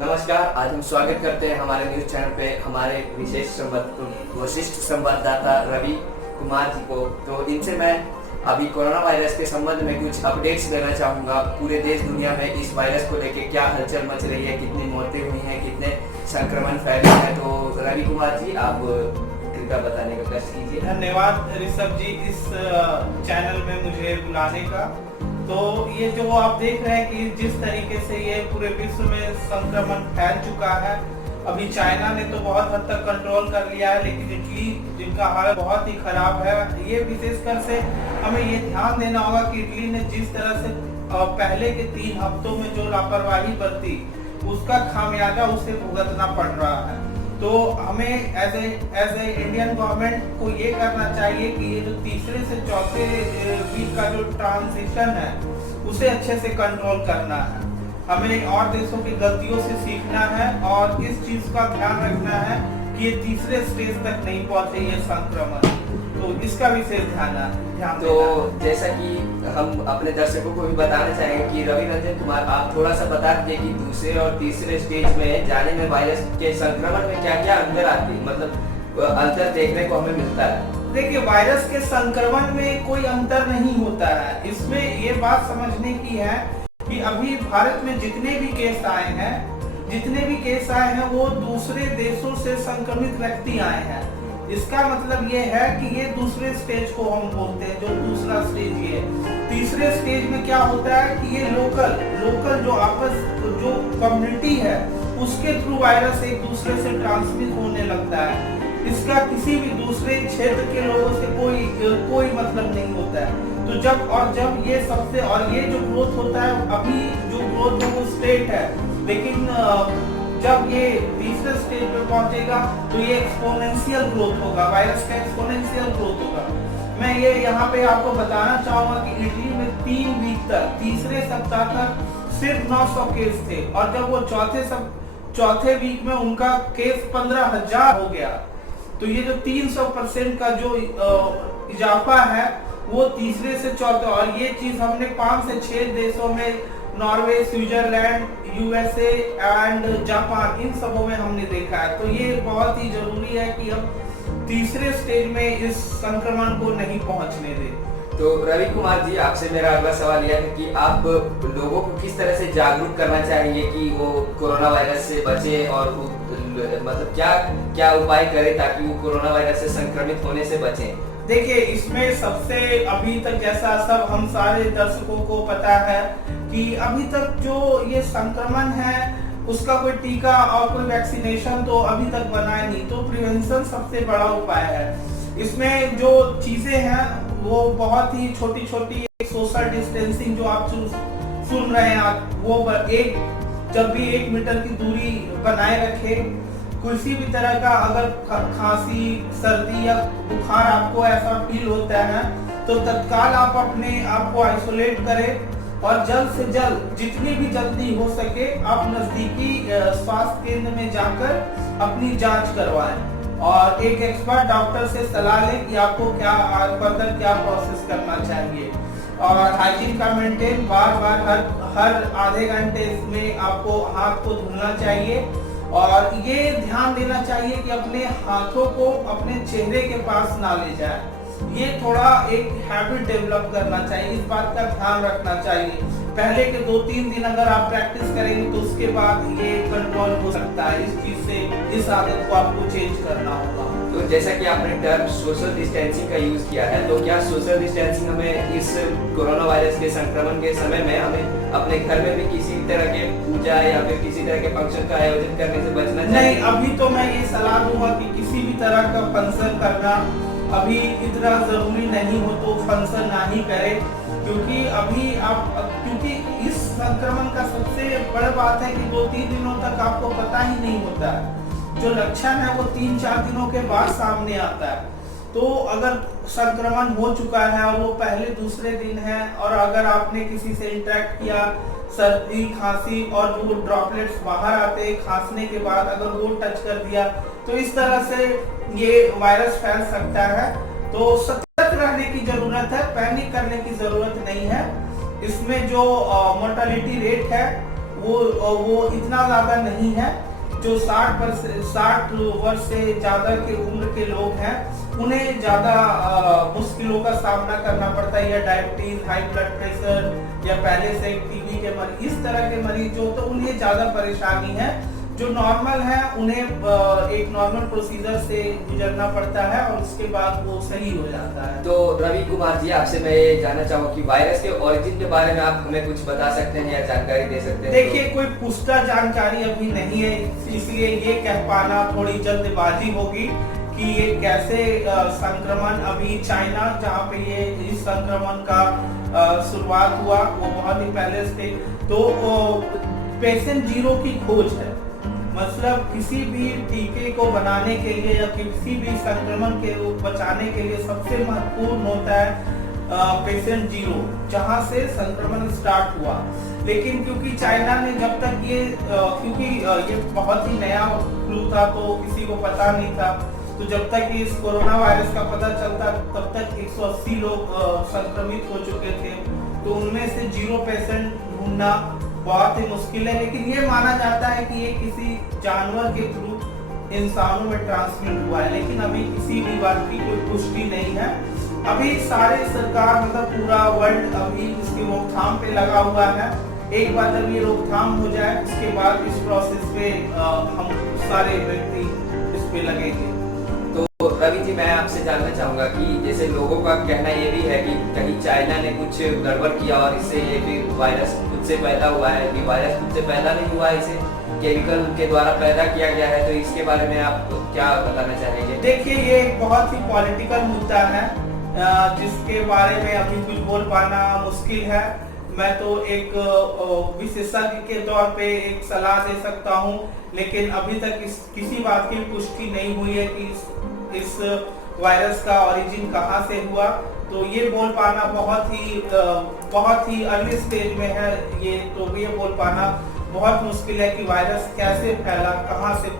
नमस्कार। आज हम स्वागत करते हैं हमारे न्यूज चैनल पे हमारे वरिष्ठ संवाददाता रवि कुमार जी को। तो इनसे मैं अभी कोरोना वायरस के संबंध में कुछ अपडेट्स लेना चाहूँगा। पूरे देश दुनिया में इस वायरस को लेके क्या हलचल मच रही है, कितनी मौतें हुई हैं, कितने संक्रमण फैले हैं। तो रवि कुमार जी, आप कृपया बताने का प्रयास कीजिए। धन्यवाद ऋषभ जी इस चैनल में मुझे बुलाने का। तो ये जो आप देख रहे हैं कि जिस तरीके से ये पूरे विश्व में संक्रमण फैल चुका है, अभी चाइना ने तो बहुत हद तक कंट्रोल कर लिया है, लेकिन इटली जिनका हाल बहुत ही खराब है। ये विशेषकर से हमें ये ध्यान देना होगा कि इटली ने जिस तरह से पहले के 3 हफ्तों में जो लापरवाही बरती, उसका खामियाजा उसे भुगतना पड़ रहा है। तो हमें एज ए इंडियन गवर्नमेंट को ये करना चाहिए कि ये जो तीसरे से चौथे वीक का जो ट्रांजिशन है, उसे अच्छे से कंट्रोल करना है। हमें और देशों की गलतियों से सीखना है और इस चीज का ध्यान रखना है कि ये तीसरे स्टेज तक नहीं पहुंचे ये संक्रमण। तो इसका विशेष ध्यान तो जैसा कि हम अपने दर्शकों को भी बताना चाहेंगे कि रवि रंजन कुमार, आप थोड़ा सा बता दीजिए कि दूसरे और तीसरे स्टेज में जाने में वायरस के संक्रमण में क्या क्या अंतर आती है, मतलब अंतर देखने को हमें मिलता है। देखिए, वायरस के संक्रमण में कोई अंतर नहीं होता है। इसमें ये बात समझने की है कि अभी भारत में जितने भी केस आए हैं वो दूसरे देशों से संक्रमित व्यक्ति आए हैं। इसका मतलब ये है कि ये दूसरे स्टेज को हम बोलते हैं, जो दूसरा स्टेज ये। तीसरे स्टेज में क्या होता है कि ये लोकल जो कम्युनिटी है, उसके थ्रू वायरस एक दूसरे से ट्रांसमिट होने लगता है। इसका किसी भी दूसरे क्षेत्र के लोगों से कोई मतलब नहीं होता है। तो जब ये सबसे और ये जो ग्रोथ होता है, अभी जो ग्रोथ है वो स्टेट है, लेकिन जब ये तीसरे स्टेज पे पहुंचेगा तो ये एक्सपोनेंशियल ग्रोथ होगा, वायरस का एक्सपोनेंशियल ग्रोथ होगा। मैं ये यहाँ पे आपको बताना चाहूंगा कि इटली में 3 वीक तक, तीसरे सप्ताह तक सिर्फ 900 केस थे, और जब वो चौथे वीक में उनका केस 15,000 हो गया। तो ये जो 300% का जो इजाफा है वो तीसरे से चौथे, और ये चीज हमने 5 से 6 देशों में, Norway, Switzerland, USA and Japan, इन सबों में हमने देखा है। तो ये बहुत ही जरूरी है कि हम तीसरे स्टेज में इस संक्रमण को नहीं पहुंचने दें। तो रवि कुमार जी, आपसे मेरा अगला सवाल यह है कि आप लोगों को किस तरह से जागरूक करना चाहिए कि वो कोरोना वायरस से बचे, और मतलब क्या उपाय करें ताकि वो कोरोना वायरस से संक्रमित होने से बचें। देखिए, इसमें सबसे अभी तक जैसा सब हम सारे दर्शकों को पता है कि अभी तक जो ये संक्रमण है उसका कोई टीका और कोई वैक्सीनेशन तो अभी तक बना है नहीं। तो प्रिवेंशन सबसे बड़ा उपाय है। इसमें जो चीजें हैं वो बहुत ही छोटी छोटी, सोशल डिस्टेंसिंग जो आप सुन रहे हैं, वो जब भी 1 मीटर की दूरी बनाए रखें। किसी भी तरह का अगर खांसी, सर्दी या बुखार आपको ऐसा फील होता है तो तत्काल आप अपने आप को आइसोलेट करें, और जल्द से जल्द, जितनी भी जल्दी हो सके, आप नजदीकी स्वास्थ्य केंद्र में जाकर अपनी जांच करवाएं और एक एक्सपर्ट डॉक्टर से सलाह लें कि आपको क्या फर्दर क्या प्रोसेस करना चाहिए। और हाइजीन का मेंटेन, बार हर आधे घंटे में आपको हाथ को धुलना चाहिए, और ये ध्यान देना चाहिए कि अपने हाथों को अपने चेहरे के पास ना ले जाए। ये थोड़ा एक हैबिट डेवलप करना चाहिए, इस बात का ध्यान रखना चाहिए। पहले के 2-3 दिन अगर आप प्रैक्टिस करेंगे तो उसके बाद ये कंट्रोल हो सकता है। इस चीज से, इस आदत को आपको चेंज करना होगा। तो जैसा कि आपने टर्म सोशल डिस्टेंसिंग का यूज किया है, तो क्या सोशल डिस्टेंसिंग हमें इस कोरोना वायरस के संक्रमण के समय में हमें अपने घर में भी किसी तरह के पूजा या फिर किसी तरह के फंक्शन का आयोजन करने से बचना चाहिए? नहीं, अभी तो मैं ये सलाह दूंगा कि किसी भी तरह का फंक्शन करना अभी इतना जरूरी नहीं हो तो फंक्शन ना ही करें, क्योंकि इस संक्रमण का सबसे बड़ा बात है कि 2-3 दिनों तक आपको पता ही नहीं होता है। जो लक्षण है वो 3-4 दिनों के बाद सामने आता है। तो अगर संक्रमण हो चुका है और वो पहले दूसरे दिन है, और अगर आपने किसी से इंटरेक्ट किया, सर्दी, खांसी, और जो ड्रॉपलेट्स बाहर आते हैं खांसने के बाद, अगर वो टच कर दिया, तो इस तरह से ये वायरस फैल सकता है। तो सतर्क रहने की जरूरत है, पैनिक करने की जरूरत नहीं है। इसमें जो मोर्टेलिटी रेट है वो इतना ज्यादा नहीं है। जो 60 वर्ष से ज्यादा की उम्र के लोग हैं उन्हें ज्यादा मुश्किलों का सामना करना पड़ता है, या डायबिटीज, हाई ब्लड प्रेशर, या पहले से टीबी के मरीज, इस तरह के मरीज जो तो उन्हें ज्यादा परेशानी है। जो नॉर्मल है उन्हें एक नॉर्मल प्रोसीजर से गुजरना पड़ता है और उसके बाद वो सही हो जाता है। तो रवि कुमार जी, आपसे मैं ये जानना चाहूँगा कि वायरस के ओरिजिन के बारे में आप हमें कुछ बता सकते हैं या जानकारी दे सकते हैं? देखिए, कोई पुख्ता जानकारी अभी नहीं है, इसलिए ये कह पाना थोड़ी जल्दबाजी होगी कि ये कैसे संक्रमण, अभी चाइना जहाँ पे ये इस संक्रमण का शुरुआत हुआ वो बहुत ही पहले से, तो पेशेंट जीरो की खोज है। मतलब किसी भी टीके को बनाने के लिए या किसी भी संक्रमण के बचाने के लिए सबसे महत्वपूर्ण होता है पेशेंट जीरो, जहां से संक्रमण स्टार्ट हुआ। लेकिन क्योंकि चाइना ने जब तक क्योंकि ये बहुत ही नया फ्लू था तो किसी को पता नहीं था, तो जब तक इस कोरोना वायरस का पता चलता तब तक 180 लोग संक्रमित हो चुके थे। तो उनमें से जीरो पेशेंट ढूंढना बहुत ही मुश्किल है। लेकिन ये माना जाता है कि ये किसी जानवर के थ्रू इंसानों में ट्रांसमिट हुआ है, लेकिन अभी किसी भी बात की कोई पुष्टि नहीं है। अभी सारे सरकार, मतलब पूरा वर्ल्ड अभी इसकी रोकथाम पे लगा हुआ है। एक बार जब ये रोकथाम हो जाए उसके बाद इस प्रोसेस पे हम सारे व्यक्ति इस पे लगेंगे। तो रवि जी, मैं आपसे जानना चाहूंगा कि जैसे लोगों का कहना ये भी है कि कहीं चाइना ने कुछ गड़बड़ किया और इससे ये फिर वायरस खुद से पैदा हुआ है, कि वायरस खुद से पैदा नहीं हुआ है, इसे केमिकल के द्वारा पैदा किया गया है। तो इसके बारे में आप क्या बताना चाहेंगे? देखिए, ये एक बहुत ही पॉलिटिकल मुद्दा है जिसके बारे में अभी कुछ बोल पाना मुश्किल है। मैं तो एक विशेषज्ञ के तौर पे एक सलाह दे सकता हूँ, लेकिन अभी तक किसी बात की पुष्टि नहीं हुई है कि इस वायरस का ओरिजिन कहाँ से हुआ। तो ये बोल पाना बहुत ही अर्ली स्टेज में है। ये बोल पाना बहुत मुश्किल है कि वायरस कैसे फैला, कहाँ से